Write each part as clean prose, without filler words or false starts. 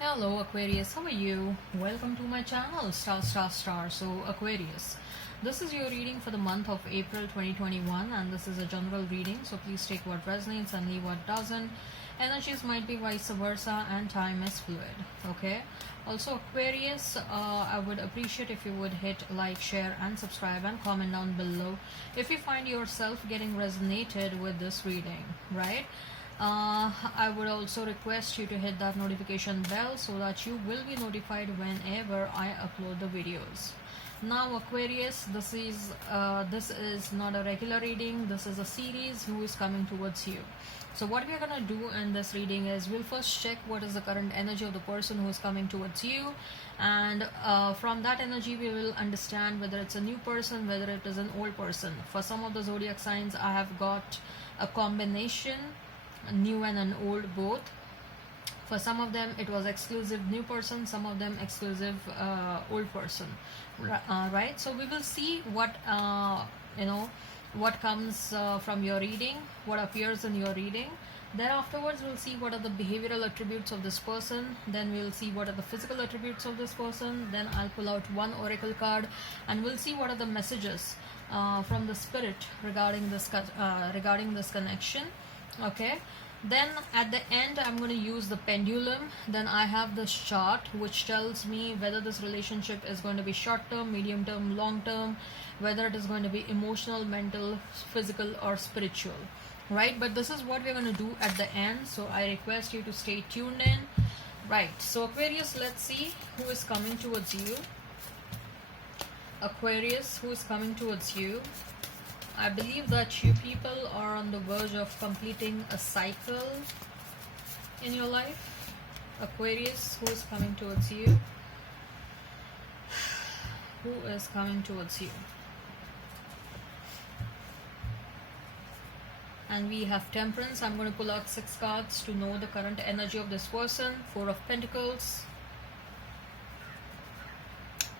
Hello Aquarius, how are you? Welcome to my channel Star. So Aquarius, this is your reading for the month of April 2021 and this is a general reading, so please take what resonates and leave what doesn't. Energies might be vice versa and time is fluid. Okay, also Aquarius, I would appreciate if you would hit like, share and subscribe and comment down below if you find yourself getting resonated with this reading, right? I would also request you to hit that notification bell so that you will be notified whenever I upload the videos. Now Aquarius, this is not a regular reading, this is a series who is coming towards you. So what we are going to do in this reading is we'll first check what is the current energy of the person who is coming towards you, and from that energy we will understand whether it's a new person, whether it is an old person. For some of the zodiac signs I have got a combination, new and an old both. For some of them it was exclusive new person, some of them exclusive old person, right? So we will see what what comes from your reading, what appears in your reading. Then afterwards we'll see what are the behavioral attributes of this person, then we'll see what are the physical attributes of this person, then I'll pull out one oracle card and we'll see what are the messages from the spirit regarding this connection. Okay, then at the end I'm going to use the pendulum. Then I have this chart which tells me whether this relationship is going to be short term, medium term, long term, whether it is going to be emotional, mental, physical or spiritual, right? But this is what we're going to do at the end, so I request you to stay tuned in. Right, so Aquarius, let's see who is coming towards you. Aquarius, who is coming towards you? I believe that you people are on the verge of completing a cycle in your life. Aquarius, who is coming towards you? Who is coming towards you? And we have Temperance. I'm going to pull out 6 cards to know the current energy of this person. 4 of Pentacles,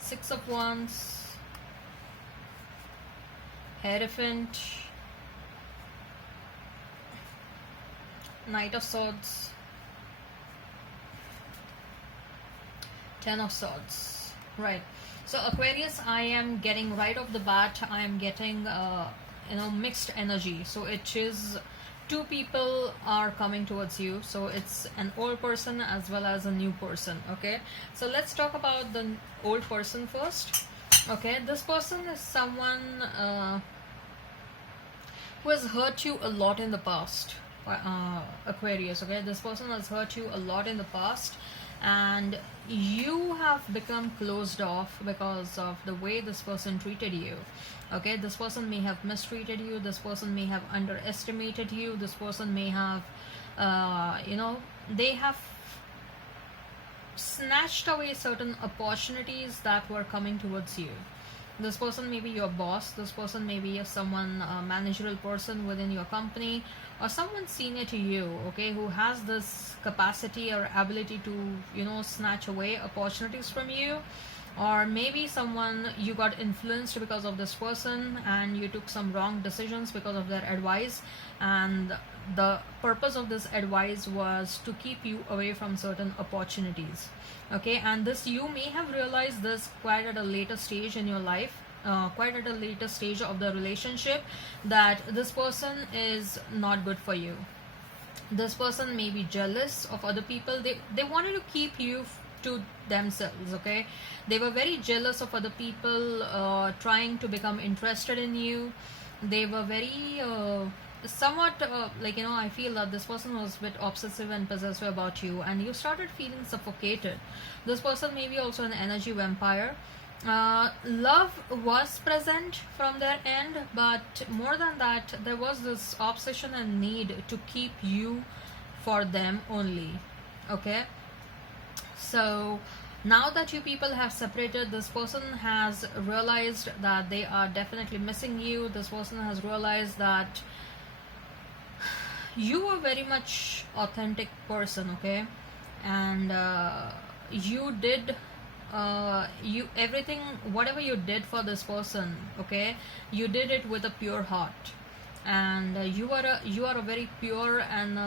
6 of Wands, Hierophant, Knight of Swords, 10 of Swords. Right, so Aquarius, I am getting right off the bat, I am getting mixed energy. So it is 2 people are coming towards you, so it's an old person as well as a new person. Okay, so let's talk about the old person first. Okay, this person is someone who has hurt you a lot in the past, Aquarius. Okay, this person has hurt you a lot in the past and you have become closed off because of the way this person treated you. Okay, this person may have mistreated you, this person may have underestimated you, this person may have they have snatched away certain opportunities that were coming towards you. This person may be your boss, this person may be someone, managerial person within your company, or someone senior to you, okay, who has this capacity or ability to snatch away opportunities from you. Or maybe someone you got influenced because of this person and you took some wrong decisions because of their advice, and the purpose of this advice was to keep you away from certain opportunities. Okay, and this, you may have realized this quite at a later stage in your life, quite at a later stage of the relationship, that this person is not good for you. This person may be jealous of other people. They wanted to keep you to themselves. Okay, they were very jealous of other people, trying to become interested in you. They were very somewhat I feel that this person was a bit obsessive and possessive about you, and you started feeling suffocated. This person may be also an energy vampire. Love was present from their end, but more than that, there was this obsession and need to keep you for them only. Okay, so now that you people have separated, this person has realized that they are definitely missing you. This person has realized that you are very much authentic person. Okay, and you did everything, whatever you did for this person, okay, you did it with a pure heart, and you are a very pure and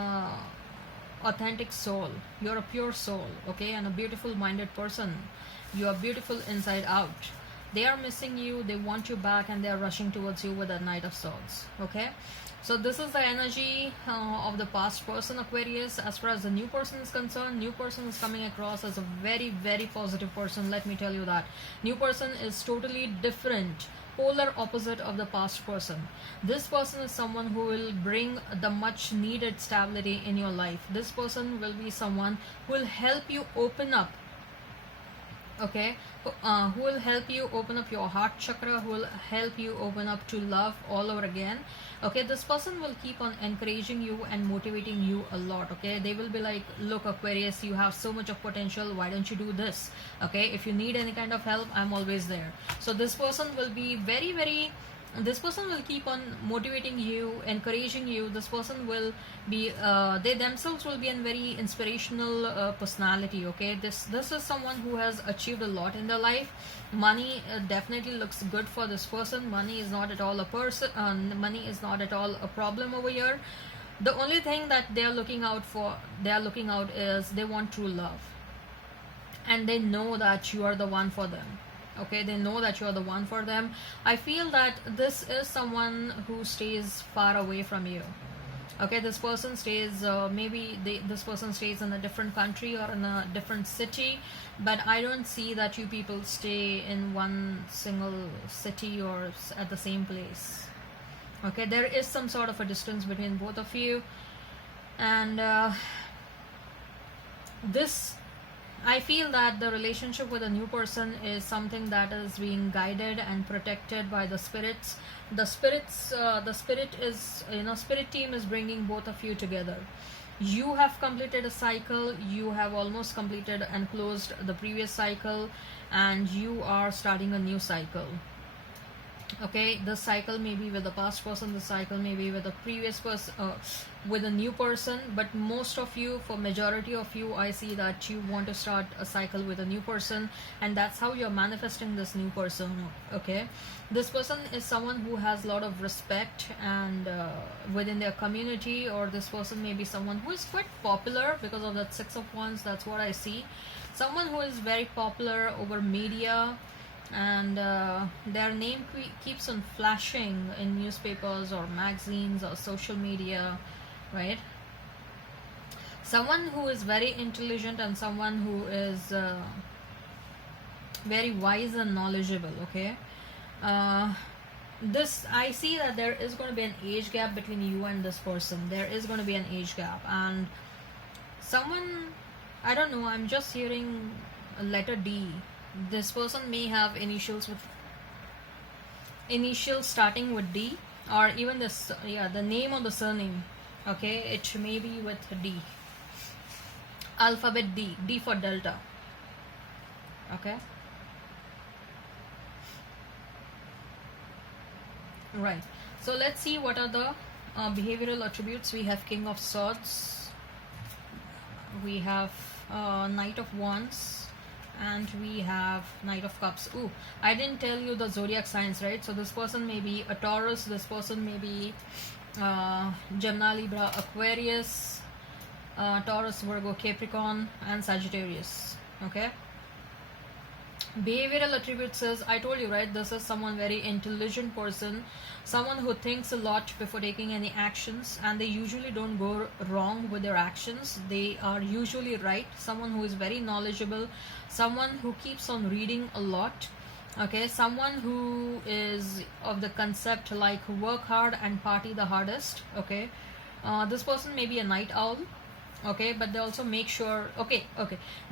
authentic soul, you're a pure soul, okay, and a beautiful minded person. You are beautiful inside out. They are missing you, they want you back, and they are rushing towards you with that Knight of Swords, okay. So this is the energy of the past person, Aquarius. As far as the new person is concerned, new person is coming across as a very, very positive person. Let me tell you that. New person is totally different, polar opposite of the past person. This person is someone who will bring the much needed stability in your life. This person will be someone who will help you open up, okay, who will help you open up your heart chakra, who will help you open up to love all over again, okay. This person will keep on encouraging you and motivating you a lot, okay. They will be like, look Aquarius, you have so much of potential, why don't you do this, okay. If you need any kind of help, I'm always there. So this person will be very, very, this person will keep on motivating you, encouraging you. This person will be they themselves will be a very inspirational personality, okay. This is someone who has achieved a lot in their life. Money definitely looks good for this person. Money is not at all a money is not at all a problem over here. The only thing that they are looking out is they want true love, and they know that you are the one for them, okay. They know that you are the one for them. I feel that this is someone who stays far away from you, okay. This person stays this person stays in a different country or in a different city, but I don't see that you people stay in one single city or at the same place, okay. There is some sort of a distance between both of you, and this I feel that the relationship with a new person is something that is being guided and protected by the spirits. The spirit is, spirit team is bringing both of you together. You have completed a cycle, you have almost completed and closed the previous cycle, and you are starting a new cycle, okay. The cycle may be with the past person, the cycle may be with the previous person, with a new person, but most of you, for majority of you, I see that you want to start a cycle with a new person, and that's how you're manifesting this new person, okay. This person is someone who has a lot of respect and within their community, or this person may be someone who is quite popular because of that Six of Wands. That's what I see. Someone who is very popular over media, and their name keeps on flashing in newspapers or magazines or social media, right. Someone who is very intelligent and someone who is very wise and knowledgeable, okay. This I see that there is going to be an age gap between you and this person. There is going to be an age gap, and someone, I don't know, I'm just hearing a letter D. This person may have initials starting with D, or even this, the name of the surname, okay. It may be with D, alphabet D for Delta, okay. Right. So let's see what are the behavioral attributes. We have King of Swords, we have Knight of Wands, and we have Knight of Cups. Ooh, I didn't tell you the zodiac signs, right? So this person may be a Taurus, this person may be Gemini, Libra, Aquarius, Taurus, Virgo, Capricorn, and Sagittarius, okay. Behavioral attributes is, I told you, right, this is someone very intelligent person, someone who thinks a lot before taking any actions, and they usually don't go wrong with their actions. They are usually right. Someone who is very knowledgeable, someone who keeps on reading a lot, okay. Someone who is of the concept like work hard and party the hardest, okay. This person may be a night owl, okay, but they also make sure, okay,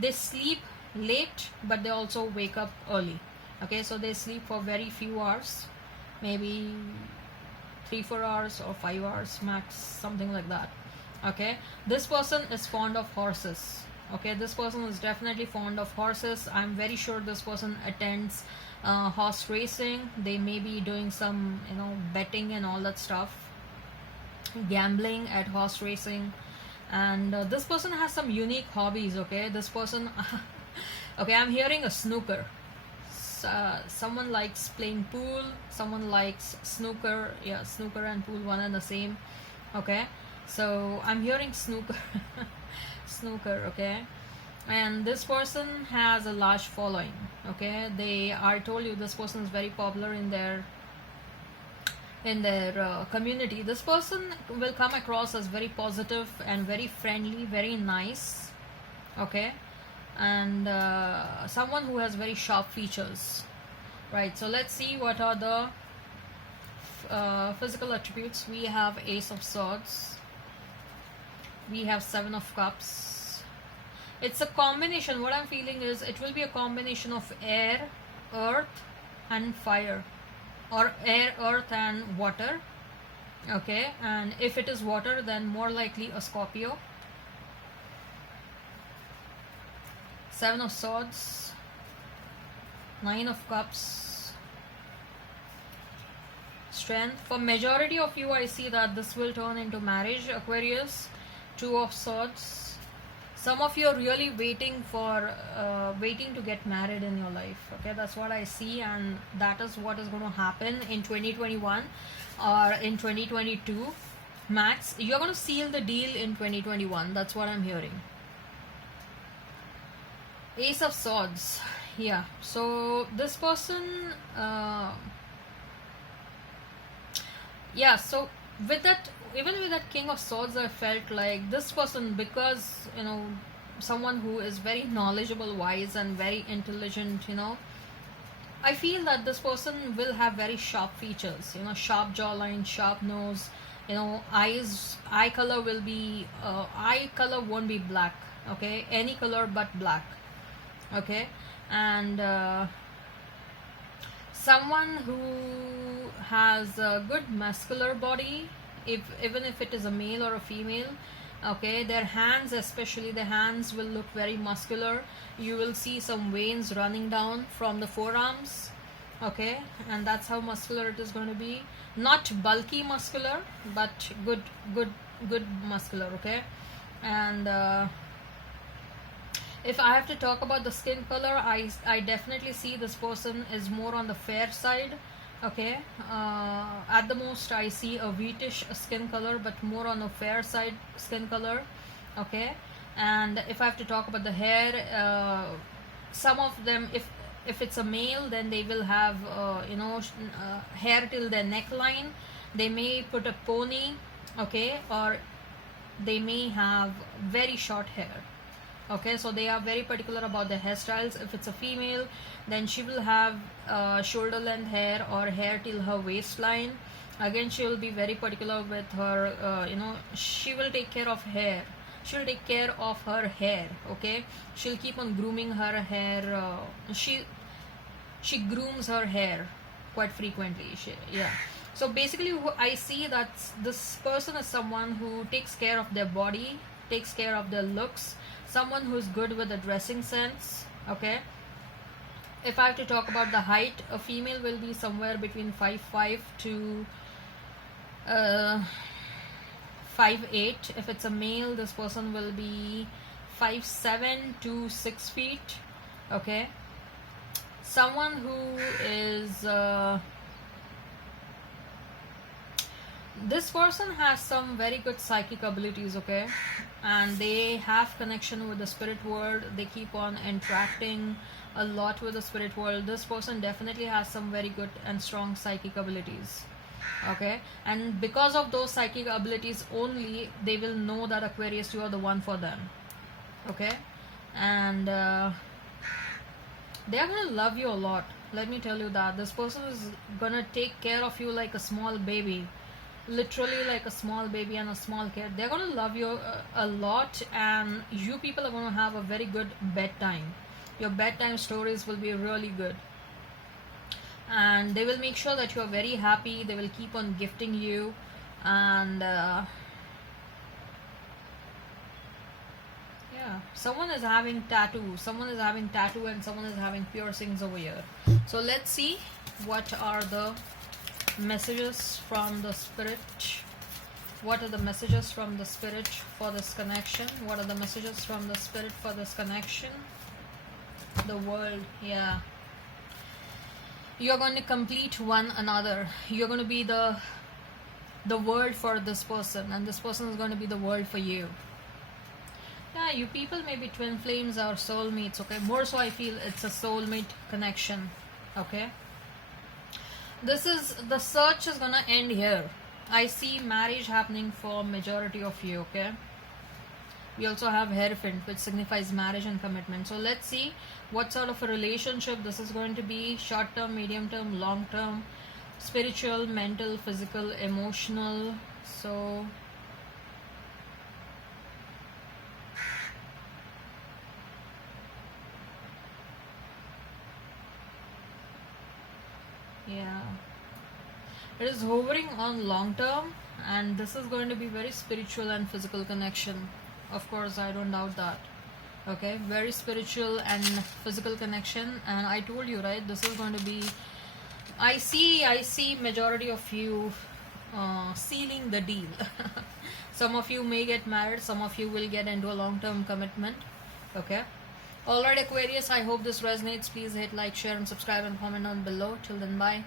they sleep late, but they also wake up early, okay. So they sleep for very few hours, maybe 3-4 hours or 5 hours max, something like that, okay. This person is fond of horses, okay. This person is definitely fond of horses. I'm very sure this person attends horse racing. They may be doing some, betting and all that stuff, gambling at horse racing, and this person has some unique hobbies, okay. This person okay, I'm hearing a snooker. Someone likes playing pool, someone likes snooker. Yeah, snooker and pool, one and the same, okay. So I'm hearing snooker snooker, okay? And this person has a large following, okay? They are, told you, this person is very popular in their community. This person will come across as very positive and very friendly, very nice, okay? And someone who has very sharp features, right? So let's see what are the physical attributes. We have Ace of Swords, we have Seven of Cups. It's a combination. What I'm feeling is it will be a combination of air, earth and fire, or air, earth and water, okay? And if it is water, then more likely a Scorpio. Seven of Swords, Nine of Cups, Strength. For majority of you, I see that this will turn into marriage, Aquarius. Two of Swords. Some of you are really waiting to get married in your life, okay? That's what I see, and that is what is going to happen in 2021 or in 2022 max. You're going to seal the deal in 2021. That's what I'm hearing. Ace of Swords. Yeah, so this person yeah, so with that, even with that King of Swords, I felt like this person, because someone who is very knowledgeable, wise and very intelligent, I feel that this person will have very sharp features, sharp jawline, sharp nose, eye color will be eye color won't be black, okay? Any color but black, okay? And someone who has a good muscular body, even if it is a male or a female, okay? Their hands, especially the hands, will look very muscular. You will see some veins running down from the forearms, okay? And that's how muscular it is going to be. Not bulky muscular, but good muscular, okay? And if I have to talk about the skin color, I definitely see this person is more on the fair side, okay? At the most I see a wheatish skin color, but more on the fair side skin color, okay? And if I have to talk about the hair, some of them, if it's a male, then they will have hair till their neckline. They may put a pony, okay? Or they may have very short hair, okay? So they are very particular about the hairstyles. If it's a female, then she will have shoulder length hair or hair till her waistline. Again, she will be very particular with her she will take care of hair. She'll take care of her hair, okay? She'll keep on grooming her hair. She grooms her hair quite frequently. Yeah. So basically I see that this person is someone who takes care of their body, takes care of their looks, someone who's good with the dressing sense, okay? If I have to talk about the height, a female will be somewhere between 5'5" to 5'8". If it's a male, this person will be 5'7" to 6 feet, okay? Someone who is this person has some very good psychic abilities, okay? And they have connection with the spirit world. They keep on interacting a lot with the spirit world. This person definitely has some very good and strong psychic abilities, okay? And because of those psychic abilities only, they will know that Aquarius, you are the one for them, okay? And they are gonna love you a lot. Let me tell you that this person is gonna take care of you like a small baby, literally like a small baby and a small kid. They're gonna love you a lot, and you people are gonna have a very good bedtime. Your bedtime stories will be really good, and they will make sure that you are very happy. They will keep on gifting you, and yeah, someone is having tattoo, and someone is having piercings over here. So let's see what are the messages from the spirit. What are the messages from the spirit for this connection? What are the messages from the spirit for this connection? The world. Yeah, you're going to complete one another. You're going to be the world for this person, and this person is going to be the world for you. Yeah, you people may be twin flames or soulmates, okay? More so I feel it's a soulmate connection, okay? The search is gonna end here. I see marriage happening for majority of you, okay? We also have Hierophant, which signifies marriage and commitment. So let's see what sort of a relationship this is going to be. Short term, medium term, long term, spiritual, mental, physical, emotional. So yeah, it is hovering on long term, and this is going to be very spiritual and physical connection. Of course, I don't doubt that. Okay, very spiritual and physical connection. And I told you, right, this is going to be, I see majority of you sealing the deal. Some of you may get married, some of you will get into a long-term commitment. Okay. Alright, Aquarius, I hope this resonates. Please hit like, share and subscribe and comment down below. Till then, bye.